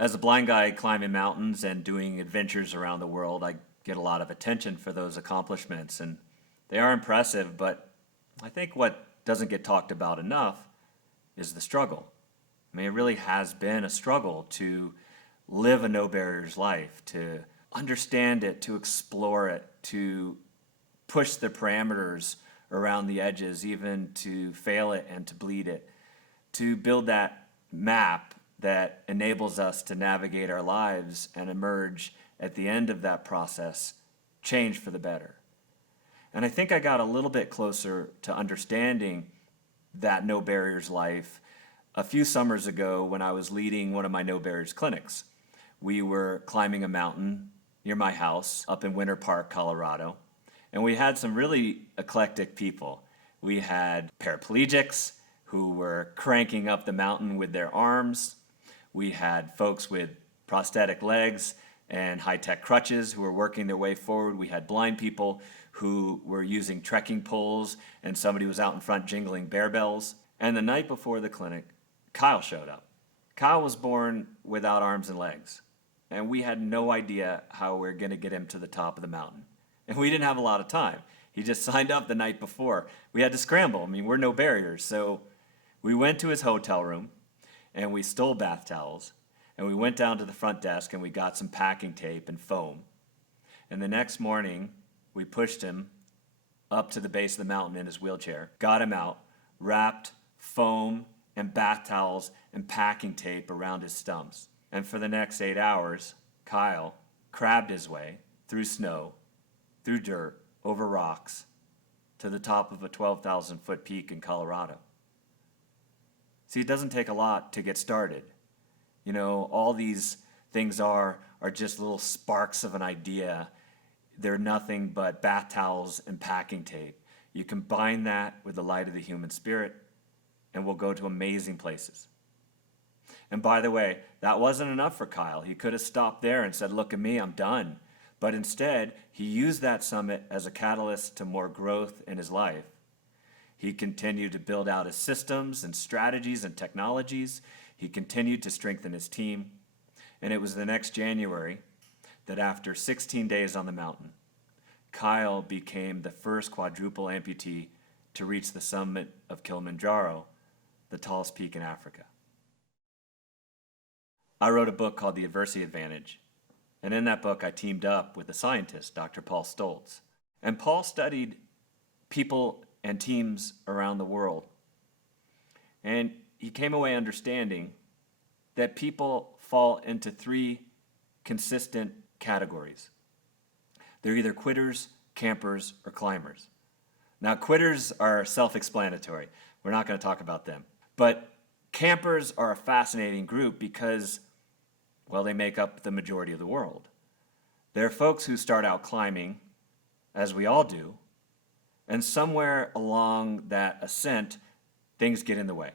As a blind guy climbing mountains and doing adventures around the world, I get a lot of attention for those accomplishments, and they are impressive, but I think what doesn't get talked about enough is the struggle. I mean, it really has been a struggle to live a no barriers life, to understand it, to explore it, to push the parameters around the edges, even to fail it and to bleed it, to build that map that enables us to navigate our lives and emerge at the end of that process, change for the better. And I think I got a little bit closer to understanding that no barriers life a few summers ago when I was leading one of my no barriers clinics. We were climbing a mountain near my house up in Winter Park, Colorado, and we had some really eclectic people. We had paraplegics who were cranking up the mountain with their arms. We had folks with prosthetic legs and high-tech crutches who were working their way forward. We had blind people who were using trekking poles, and somebody was out in front jingling bear bells. And the night before the clinic, Kyle showed up. Kyle was born without arms and legs, and we had no idea how we were going to get him to the top of the mountain. And we didn't have a lot of time. He just signed up the night before. We had to scramble. I mean, we're no barriers. So we went to his hotel room, and we stole bath towels, and we went down to the front desk and we got some packing tape and foam. And the next morning, we pushed him up to the base of the mountain in his wheelchair, got him out, wrapped foam and bath towels and packing tape around his stumps. And for the next 8 hours, Kyle crabbed his way through snow, through dirt, over rocks, to the top of a 12,000-foot peak in Colorado. See, it doesn't take a lot to get started. You know, all these things are just little sparks of an idea. They're nothing but bath towels and packing tape. You combine that with the light of the human spirit, and we'll go to amazing places. And by the way, that wasn't enough for Kyle. He could have stopped there and said, look at me, I'm done. But instead, he used that summit as a catalyst to more growth in his life. He continued to build out his systems and strategies and technologies. He continued to strengthen his team. And it was the next January that after 16 days on the mountain, Kyle became the first quadruple amputee to reach the summit of Kilimanjaro, the tallest peak in Africa. I wrote a book called The Adversity Advantage. And in that book, I teamed up with a scientist, Dr. Paul Stoltz. And Paul studied people and teams around the world. And he came away understanding that people fall into three consistent categories. They're either quitters, campers, or climbers. Now, quitters are self-explanatory. We're not going to talk about them. But campers are a fascinating group because, well, they make up the majority of the world. They're folks who start out climbing, as we all do, and somewhere along that ascent, things get in the way.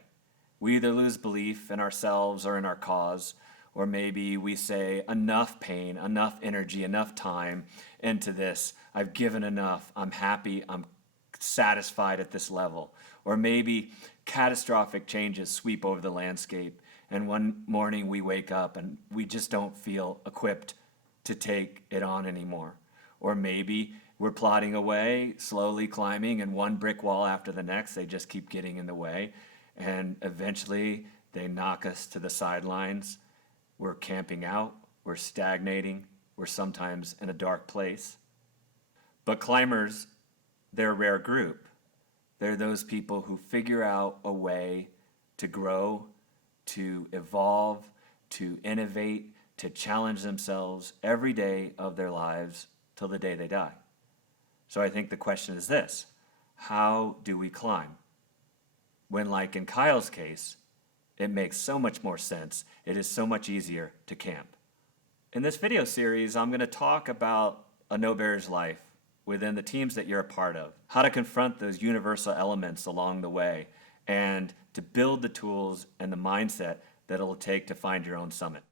We either lose belief in ourselves or in our cause, or maybe we say, enough pain, enough energy, enough time into this. I've given enough. I'm happy. I'm satisfied at this level. Or maybe catastrophic changes sweep over the landscape, and one morning we wake up and we just don't feel equipped to take it on anymore. Or maybe we're plodding away, slowly climbing, and one brick wall after the next, they just keep getting in the way. And eventually they knock us to the sidelines. We're camping out, we're stagnating, we're sometimes in a dark place. But climbers, they're a rare group. They're those people who figure out a way to grow, to evolve, to innovate, to challenge themselves every day of their lives till the day they die. So I think the question is this: how do we climb? When, like in Kyle's case, it makes so much more sense. It is so much easier to camp. In this video series, I'm going to talk about a no barriers life within the teams that you're a part of, how to confront those universal elements along the way, and to build the tools and the mindset that it'll take to find your own summit.